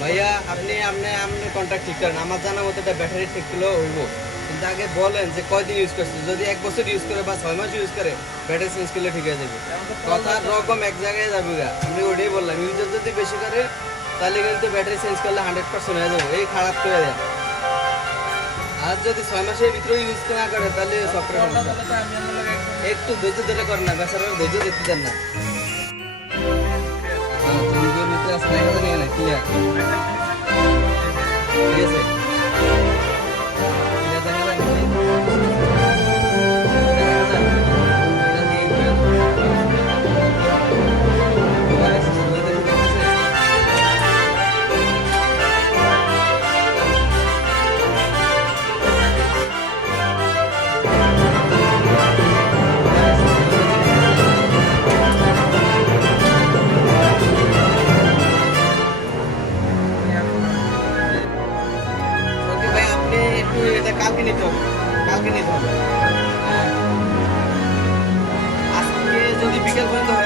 ভাইয়া আপনি আপনি আপনি কন্ট্রাক্ট ঠিক করেন। আমার জানা মতো এটা ব্যাটারি ঠিক করলেও হইব, কিন্তু আগে বলেন যে কয়দিন ইউজ করছে। যদি 1 বছর ইউজ করে বা 6 মাস ইউজ করে ব্যাটারি চেঞ্জ করলে ঠিক হয়ে যাবে। কথার রকম এক জায়গায় যাবে গা। আমি ওটাই বললাম, ইউজার যদি বেশি করে তাহলে কিন্তু ব্যাটারি চেঞ্জ করলে 100% হয়ে যাবো। এই খারাপ করে দেন। আর যদি 6 মাসের ভিতরে ইউজ না করে তাহলে সফটওয়্যার সমস্যা। একটু ধৈর্য ধরে করে না, বেচারার ধৈর্য দেখতে দেন না। চুরিগুলোর ভিতরে আছে, দেখা যায় না ক্লিয়ার, ঠিক আছে? এটা দেখা যায় না, দেখা যায় না। এটা দিয়ে ওকে ভাই, আপনি একটু এটা কালকে নিতে হবে, কালকে নিতে হবে। আজকে যদি বিকেল পর্যন্ত হয়